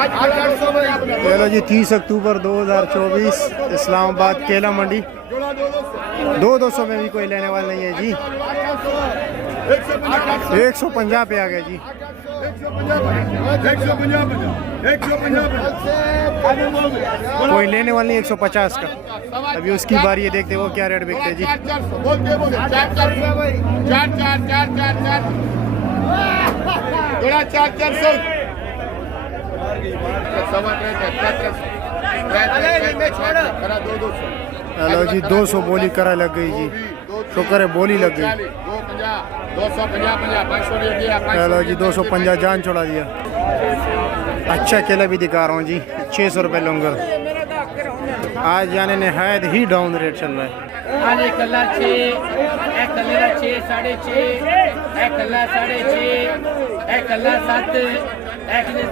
चलो जी 30 अक्टूबर 2024 इस्लामाबाद केला मंडी 200 में भी कोई लेने वाला नहीं है जी। 150 पे आ गया जी। कोई लेने वाला नहीं 150 का। अभी उसकी बारी है, देखते वो क्या रेट बिकते हैं जी। हेलो जी 200 बोली करा लग गई जी। शुक्र है बोली लग गई। हेलो जी 250 जान छोड़ा दिया। अच्छा केला भी दिखा रहा हूँ जी 600 रुपये लूँगा। आज यानी नहायत ही डाउन रेट चल रहा है। कला 6 6.5 6.5 कला 6.5 कला 7